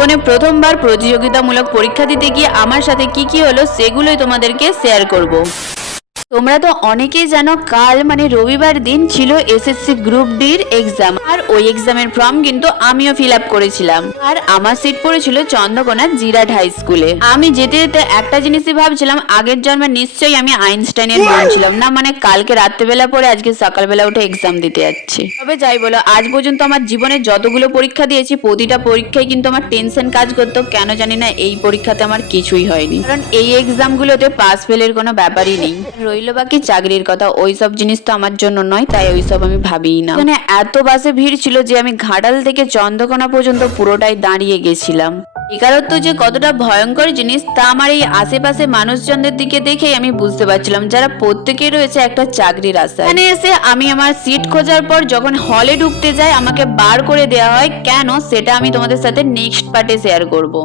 জীবনে প্রথমবার প্রতিযোগিতামূলক পরীক্ষা দিতে গিয়ে আমার সাথে কি কি হলো সেগুলোই তোমাদেরকে শেয়ার করব। তোমরা তো অনেকেই জানো কাল মানে রবিবার দিন ছিল এসএসসি গ্রুপ ডির এক্সাম, আর ওই এক্সামের ফর্ম কিন্তু আমিও ফিল আপ করেছিলাম। আর আমার সিট পড়েছিল চন্দ্রকোনা জিরাট হাই স্কুলে। আমি যেতে যেতে একটা জিনিসই ভাবছিলাম, আগের জন্মে নিশ্চয়ই আমি আইনস্টাইনের বোন ছিলাম না, মানে কালকে রাত্রেবেলা পরে আজকে সকালবেলা উঠে এক্সাম দিতে যাচ্ছি। তবে যাই বলো, আজ পর্যন্ত আমার জীবনে যতগুলো পরীক্ষা দিয়েছি প্রতিটা পরীক্ষায় কিন্তু আমার টেনশন কাজ করতো, কেন জানি না এই পরীক্ষাতে আমার কিছুই হয়নি। কারণ এই এক্সাম গুলোতে পাস ফেলের কোনো ব্যাপারই নেই। রইলো বাকি চাকরির কথা, ওইসব জিনিস তো আমার জন্য নয়, তাই ওইসব আমি ভাবিই না। এখানে এত বাসে ভিড় ছিল যে আমি ঘাটাল থেকে চন্দ্রকোনা পর্যন্ত পুরোটাই দাঁড়িয়ে গেছিলাম। বেকারত্ব যে কতটা ভয়ঙ্কর জিনিস তা আমার এই আশেপাশে মানুষজনদের দিকে দেখেই আমি বুঝতে পারছিলাম, যারা প্রত্যেকেই রয়েছে একটা চাকরির আশায়। এখানে এসে আমি আমার সিট খোঁজার পর যখন হলে ঢুকতে যাই আমাকে বার করে দেওয়া হয় কেন, সেটা আমি তোমাদের সাথে নেক্সট পার্টে শেয়ার করব।